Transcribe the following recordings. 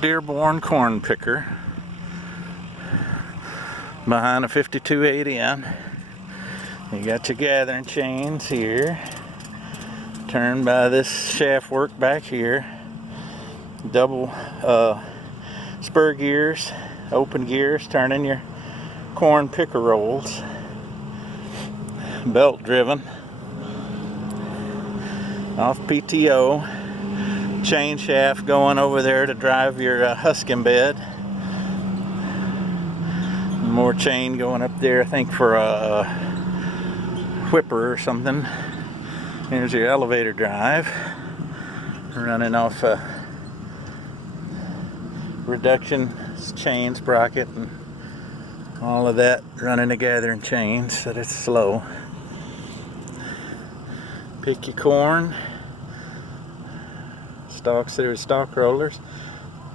old Dearborn corn picker behind a 5280N. You got your gathering chains here, turned by this shaft work back here, double spur gears, open gears, turning your corn picker rolls, belt driven, off PTO, chain shaft going over there to drive your husking bed, more chain going up there I think for a whipper or something. Here's your elevator drive, running off reduction chain sprocket and all of that, running the gathering chains so that it's slow. Pick your corn, stalks through stalk rollers.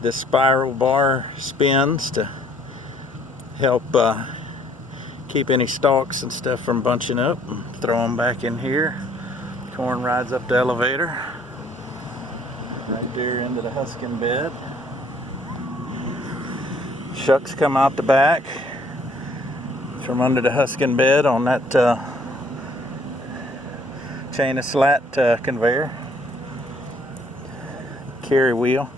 This spiral bar spins to help keep any stalks and stuff from bunching up. Throw them back in here. Corn rides up the elevator right there into the husking bed. Shucks come out the back from under the husking bed on that chain of slat conveyor, carry wheel.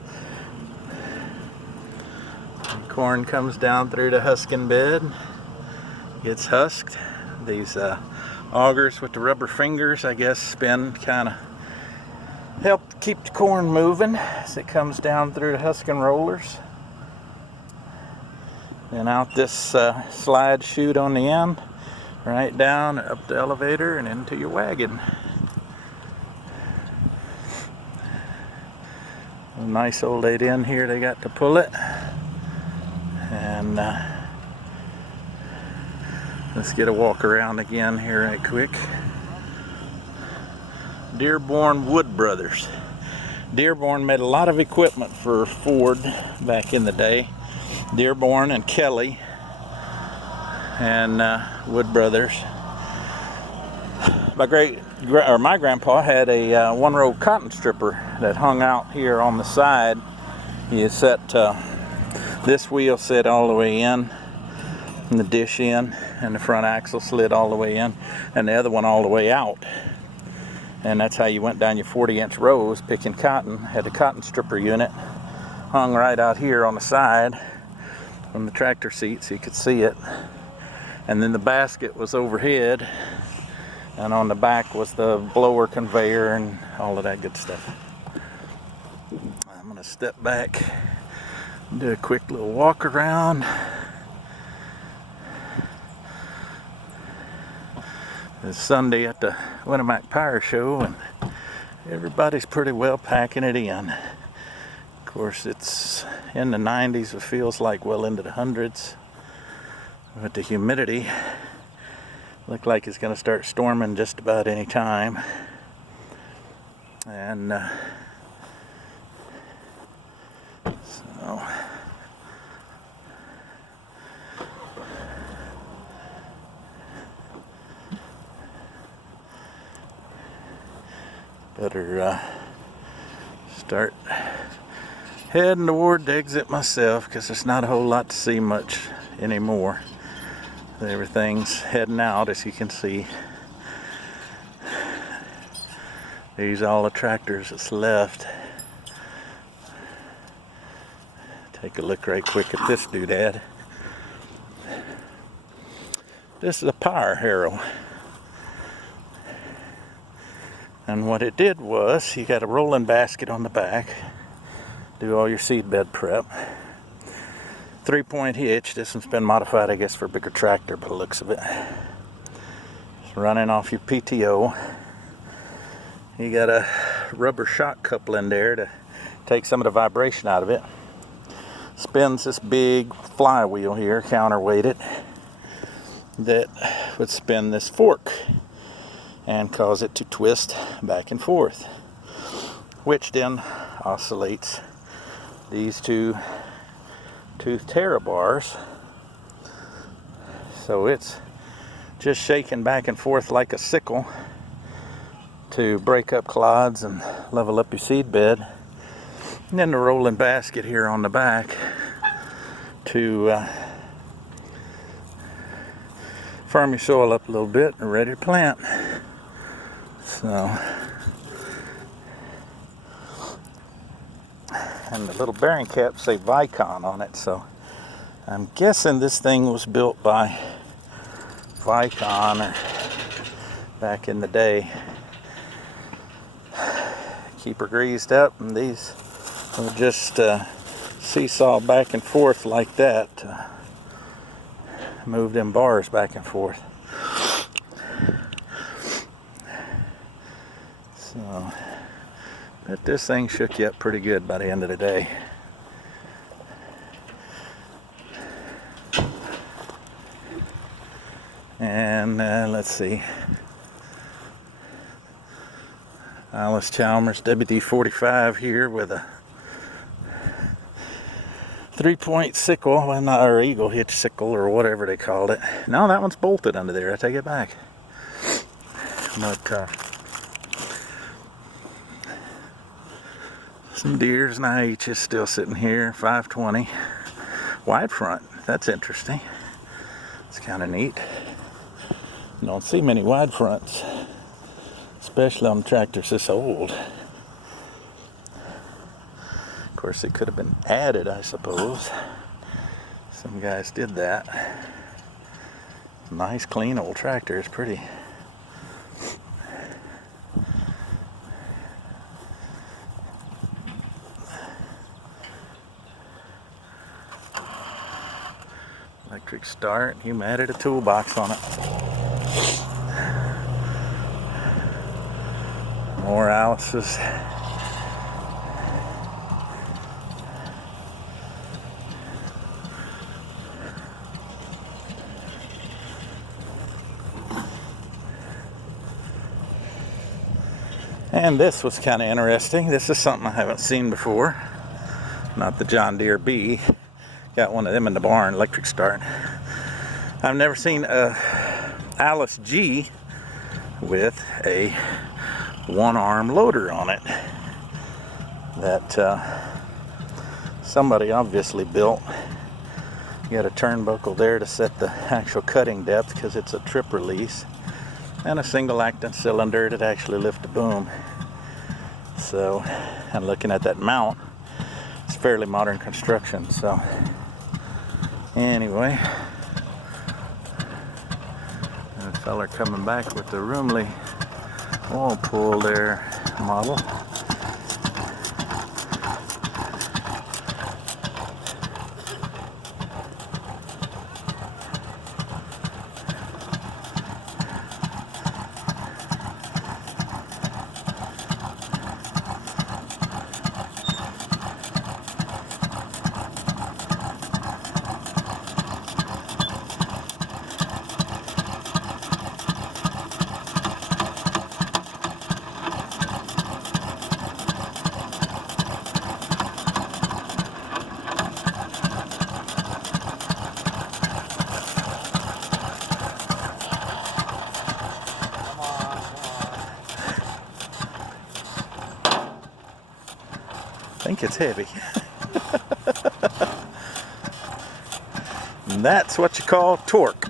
And corn comes down through the husking bed, gets husked. These augers with the rubber fingers, I guess, spin kind of help keep the corn moving as it comes down through the husking rollers. Then out this slide chute on the end, right down up the elevator and into your wagon. A nice old 8N here they got to pull it. And let's get a walk around again here right quick. Dearborn-Woods Brothers. Dearborn made a lot of equipment for Ford back in the day. Dearborn and Kelly and Wood Brothers. My grandpa had a one-row cotton stripper that hung out here on the side. He set this wheel set all the way in, and the dish in, and the front axle slid all the way in, and the other one all the way out. And that's how you went down your 40-inch rows picking cotton. Had the cotton stripper unit hung right out here on the side from the tractor seat so you could see it. And then the basket was overhead, and on the back was the blower conveyor and all of that good stuff. I'm going to step back, do a quick little walk around. It's Sunday at the Winimac Power show, and everybody's pretty well packing it in. Of course, it's in the 90s. It feels like well into the hundreds. With the humidity, look like it's going to start storming just about any time. And so better start heading toward the exit myself, because there's not a whole lot to see much anymore. Everything's heading out, as you can see. These are all the tractors that's left. Take a look right quick at this doodad. This is a power harrow. And what it did was, you got a rolling basket on the back, do all your seed bed prep. 3-point hitch. This one's been modified, I guess, for a bigger tractor by the looks of it. It's running off your PTO. You got a rubber shock coupling there to take some of the vibration out of it. Spins this big flywheel here, counterweighted, that would spin this fork and cause it to twist back and forth, which then oscillates these two tooth terra bars. So it's just shaking back and forth like a sickle to break up clods and level up your seed bed. And then the rolling basket here on the back to firm your soil up a little bit and ready to plant. So, and the little bearing caps say Vicon on it, so I'm guessing this thing was built by Vicon or back in the day. Keep her greased up, and these will just seesaw back and forth like that. Move them bars back and forth. So, but this thing shook you up pretty good by the end of the day. And let's see. Alice Chalmers WD-45 here with a 3-point sickle, well, not our eagle hitch sickle or whatever they called it. No, that one's bolted under there. I take it back. But some deers and IHs still sitting here. 520 wide front. That's interesting. It's kind of neat. You don't see many wide fronts, especially on tractors this old. Of course, it could have been added, I suppose. Some guys did that. Nice, clean old tractor. It's pretty. Electric start. You added a toolbox on it. More Alice's. And this was kind of interesting. This is something I haven't seen before. Not the John Deere B. Got one of them in the barn, electric start. I've never seen a Alice G with a one-arm loader on it that somebody obviously built. You got a turnbuckle there to set the actual cutting depth because it's a trip release, and a single acting cylinder that actually lifts the boom. So, and looking at that mount, it's fairly modern construction. So anyway, that feller coming back with the Rumely oil pull there model. I think it's heavy. And that's what you call torque.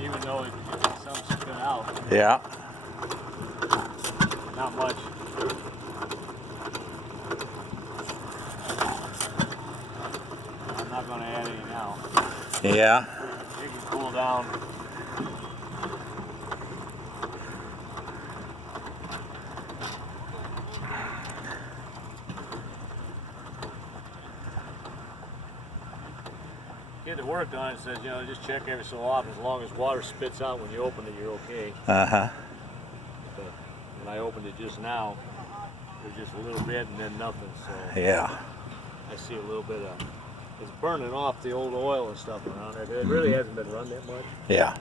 Even though some spit out. Yeah. Not much. I'm not going to add any now. Yeah. It can cool down. Get the work done. It says, you know, just check every so often. As long as water spits out when you open it, you're okay. Uh-huh. But when I opened it just now, there's just a little bit and then nothing. So Yeah. I see a little bit of It's burning off the old oil and stuff around it. It really hasn't been run that much. Yeah.